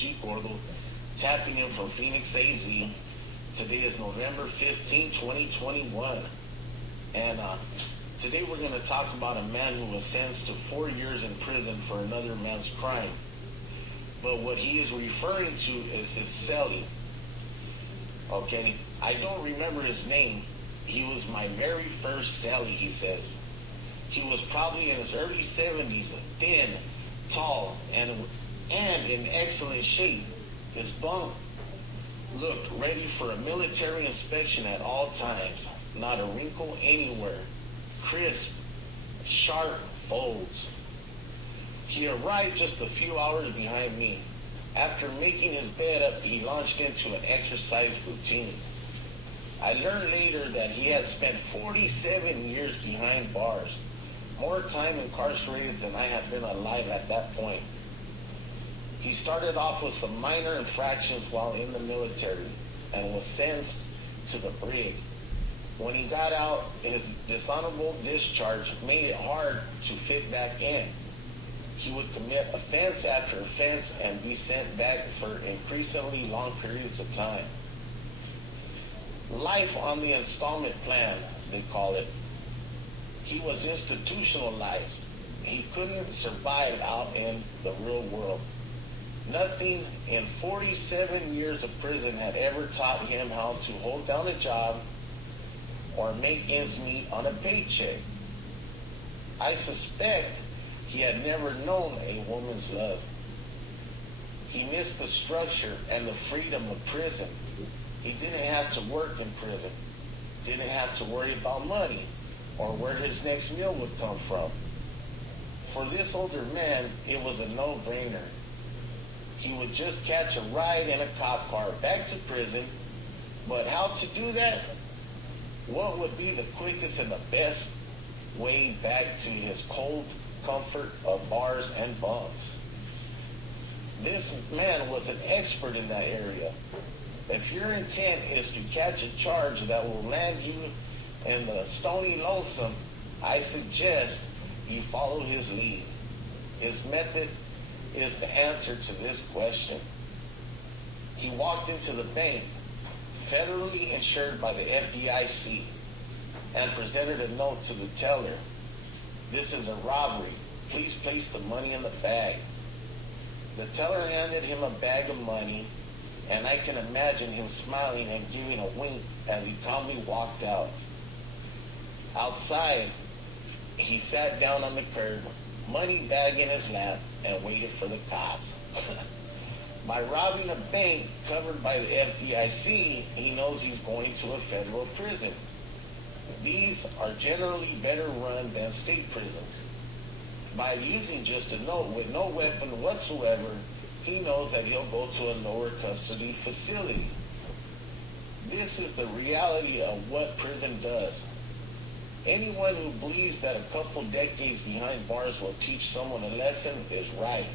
OG Gordo, tapping in from Phoenix, AZ. Today is November 15, 2021. And today we're going to talk about a man who was sentenced to 4 years in prison for another man's crime. But what he is referring to is his celli. Okay, I don't remember his name. He was my very first celli, he says. He was probably in his early 70s, thin, tall, and in excellent shape. His bunk looked ready for a military inspection at all times. Not a wrinkle anywhere. Crisp, sharp folds. He arrived just a few hours behind me. After making his bed up, he launched into an exercise routine. I learned later that he had spent 47 years behind bars, more time incarcerated than I had been alive at that point. He started off with some minor infractions while in the military and was sentenced to the brig. When he got out, his dishonorable discharge made it hard to fit back in. He would commit offense after offense and be sent back for increasingly long periods of time. Life on the installment plan, they call it. He was institutionalized. He couldn't survive out in the real world. Nothing in 47 years of prison had ever taught him how to hold down a job or make ends meet on a paycheck. I suspect he had never known a woman's love. He missed the structure and the freedom of prison. He didn't have to work in prison. Didn't have to worry about money or where his next meal would come from. For this older man, it was a no-brainer. He would just catch a ride in a cop car back to prison. But how to do that? What would be the quickest and the best way back to his cold comfort of bars and bunks? This man was an expert in that area. If your intent is to catch a charge that will land you in the stony lonesome, I suggest you follow his lead. His method is the answer to this question. He walked into the bank, federally insured by the FDIC, and presented a note to the teller. This is a robbery. Please place the money in the bag. The teller handed him a bag of money, and I can imagine him smiling and giving a wink as he calmly walked out. Outside, he sat down on the curb, money bag in his lap, and waited for the cops. By robbing a bank covered by the FDIC, he knows he's going to a federal prison. These are generally better run than state prisons. By using just a note with no weapon whatsoever, he knows that he'll go to a lower custody facility. This is the reality of what prison does. Anyone who believes that a couple decades behind bars will teach someone a lesson is right.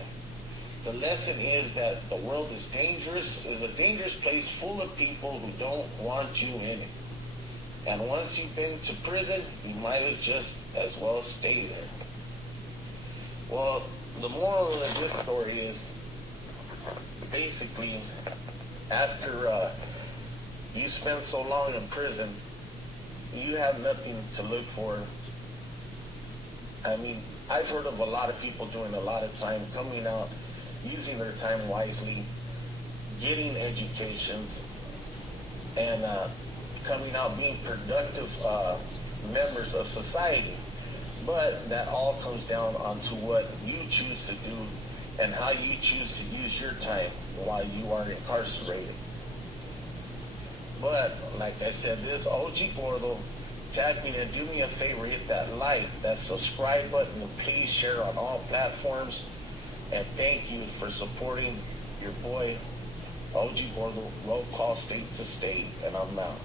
The lesson is that the world is a dangerous place full of people who don't want you in it. And once you've been to prison, you might just as well stay there. Well, the moral of this story is basically after you spend so long in prison, you have nothing to look for. I mean, I've heard of a lot of people doing a lot of time, coming out, using their time wisely, getting educations, and coming out being productive members of society. But that all comes down onto what you choose to do and how you choose to use your time while you are incarcerated. But, like I said, this OG Gordo, tag me and do me a favor, hit that like, that subscribe button, and please share on all platforms. And thank you for supporting your boy, OG Gordo, roll call state to state, and I'm out.